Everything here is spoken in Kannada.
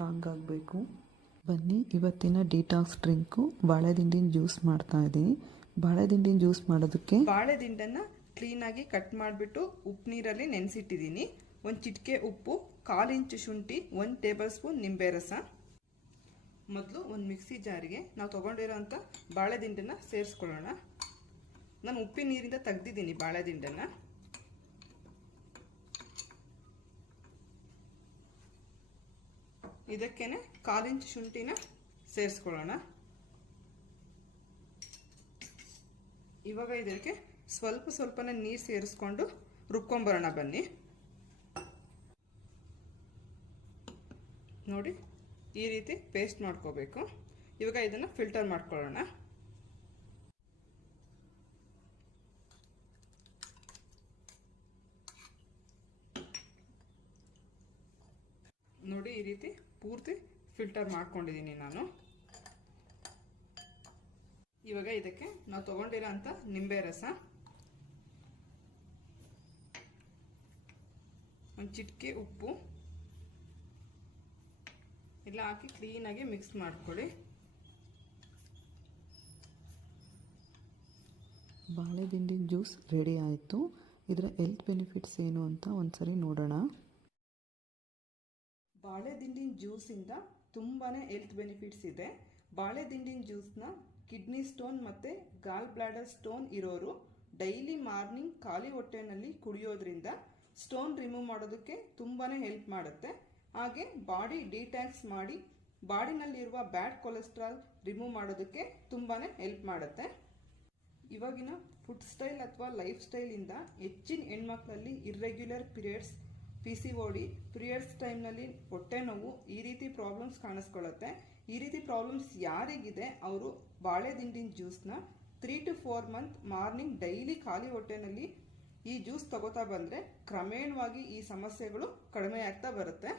ಸ್ಟ್ರಾಂಗ್ ಆಗಬೇಕು. ಬನ್ನಿ ಇವತ್ತಿನ ಡಿಟಾಕ್ಸ್ ಡ್ರಿಂಕು ಬಾಳೆದಿಂಡಿನ ಜ್ಯೂಸ್ ಮಾಡ್ತಾ ಇದ್ದೀನಿ. ಬಾಳೆದಿಂಡಿನ ಜ್ಯೂಸ್ ಮಾಡೋದಕ್ಕೆ ಬಾಳೆದಿಂಡನ್ನು ಕ್ಲೀನಾಗಿ ಕಟ್ ಮಾಡಿಬಿಟ್ಟು ಉಪ್ಪು ನೀರಲ್ಲಿ ನೆನೆಸಿಟ್ಟಿದ್ದೀನಿ. ಒಂದು ಚಿಟಿಕೆ ಉಪ್ಪು, 1/4 ಇಂಚು ಶುಂಠಿ, 1 ಟೇಬಲ್ ಸ್ಪೂನ್ ನಿಂಬೆ ರಸ. ಮೊದಲು ಒಂದು ಮಿಕ್ಸಿ ಜಾರಿಗೆ ನಾವು ತೊಗೊಂಡಿರೋಂಥ ಬಾಳೆದಿಂಡನ್ನು ಸೇರಿಸ್ಕೊಳ್ಳೋಣ. ನಾನು ಉಪ್ಪಿನ ನೀರಿಂದ ತೆಗೆದಿದ್ದೀನಿ ಬಾಳೆದಿಂಡನ್ನು. ಇದಕ್ಕೇನೆ 1/4 ಇಂಚು ಶುಂಠಿನ ಸೇರಿಸ್ಕೊಳ್ಳೋಣ. ಇವಾಗ ಇದಕ್ಕೆ ಸ್ವಲ್ಪನೇ ನೀರು ಸೇರಿಸ್ಕೊಂಡು ರುಬ್ಕೊಂಬರೋಣ ಬನ್ನಿ. ನೋಡಿ ಈ ರೀತಿ ಪೇಸ್ಟ್ ಮಾಡ್ಕೋಬೇಕು. ಇವಾಗ ಇದನ್ನು ಫಿಲ್ಟರ್ ಮಾಡ್ಕೊಳ್ಳೋಣ. ನೋಡಿ ಈ ರೀತಿ ಪೂರ್ತಿ ಫಿಲ್ಟರ್ ಮಾಡ್ಕೊಂಡಿದ್ದೀನಿ ನಾನು. ಇವಾಗ ಇದಕ್ಕೆ ನಾವು ತಗೊಂಡಿರೋ ಅಂಥ ನಿಂಬೆ ರಸ, ಒಂದು ಚಿಟಿಕೆ ಉಪ್ಪು ಎಲ್ಲ ಹಾಕಿ ಕ್ಲೀನಾಗಿ ಮಿಕ್ಸ್ ಮಾಡ್ಕೊಳ್ಳಿ. ಬಾಳೆದಿಂಡಿನ ಜ್ಯೂಸ್ ರೆಡಿ ಆಯಿತು. ಇದರ ಹೆಲ್ತ್ ಬೆನಿಫಿಟ್ಸ್ ಏನು ಅಂತ ಒಂದ್ಸರಿ ನೋಡೋಣ. ಬಾಳೆದಿಂಡಿನ ಜ್ಯೂಸಿಂದ ತುಂಬಾ ಹೆಲ್ತ್ ಬೆನಿಫಿಟ್ಸ್ ಇದೆ. ಬಾಳೆದಿಂಡಿನ ಜ್ಯೂಸ್ನ ಕಿಡ್ನಿ ಸ್ಟೋನ್ ಮತ್ತು ಗಾಲ್ ಬ್ಲಾಡರ್ ಸ್ಟೋನ್ ಇರೋರು ಡೈಲಿ ಮಾರ್ನಿಂಗ್ ಖಾಲಿ ಹೊಟ್ಟೆನಲ್ಲಿ ಕುಡಿಯೋದ್ರಿಂದ ಸ್ಟೋನ್ ರಿಮೂವ್ ಮಾಡೋದಕ್ಕೆ ತುಂಬಾ ಹೆಲ್ಪ್ ಮಾಡುತ್ತೆ. ಹಾಗೆ ಬಾಡಿ ಡಿಟ್ಯಾಕ್ಸ್ ಮಾಡಿ ಬಾಡಿನಲ್ಲಿರುವ ಬ್ಯಾಡ್ ಕೊಲೆಸ್ಟ್ರಾಲ್ ರಿಮೂವ್ ಮಾಡೋದಕ್ಕೆ ತುಂಬಾ ಹೆಲ್ಪ್ ಮಾಡುತ್ತೆ. ಇವಾಗಿನ ಫುಡ್ ಸ್ಟೈಲ್ ಅಥವಾ ಲೈಫ್ ಸ್ಟೈಲಿಂದ ಹೆಚ್ಚಿನ ಹೆಣ್ಮಕ್ಳಲ್ಲಿ ಇರ್ರೆಗ್ಯುಲರ್ ಪೀರಿಯಡ್ಸ್, PCOD, ಪೀರಿಯಡ್ಸ್ ಟೈಮ್ನಲ್ಲಿ ಹೊಟ್ಟೆ ನೋವು, ಈ ರೀತಿ ಪ್ರಾಬ್ಲಮ್ಸ್ ಕಾಣಿಸ್ಕೊಳ್ಳುತ್ತೆ. ಈ ರೀತಿ ಪ್ರಾಬ್ಲಮ್ಸ್ ಯಾರಿಗಿದೆ ಅವರು ಬಾಳೆದಿಂಡಿನ ಜ್ಯೂಸ್ನ 3 to 4 ಮಂತ್ ಮಾರ್ನಿಂಗ್ ಡೈಲಿ ಖಾಲಿ ಹೊಟ್ಟೆನಲ್ಲಿ ಈ ಜ್ಯೂಸ್ ತಗೋತಾ ಬಂದರೆ ಕ್ರಮೇಣವಾಗಿ ಈ ಸಮಸ್ಯೆಗಳು ಕಡಿಮೆ ಆಗ್ತಾ ಬರುತ್ತೆ.